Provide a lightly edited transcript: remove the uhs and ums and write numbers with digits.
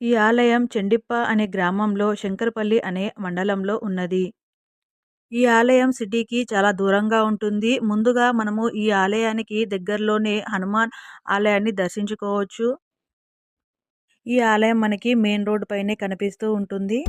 ఈ ఆలయం చెండిప్ప అనే గ్రామంలో, శంకరపల్లి అనే మండలంలో ఉన్నది. ఈ ఆలయం సిటీకి చాలా దూరంగా ఉంటుంది. ముందుగా మనము ఈ ఆలయానికి దగ్గరలోనే హనుమాన్ ఆలయాన్ని దర్శించుకోవచ్చు. ఈ ఆలయం మనకి మెయిన్ రోడ్ పైనే కనిపిస్తూ ఉంటుంది.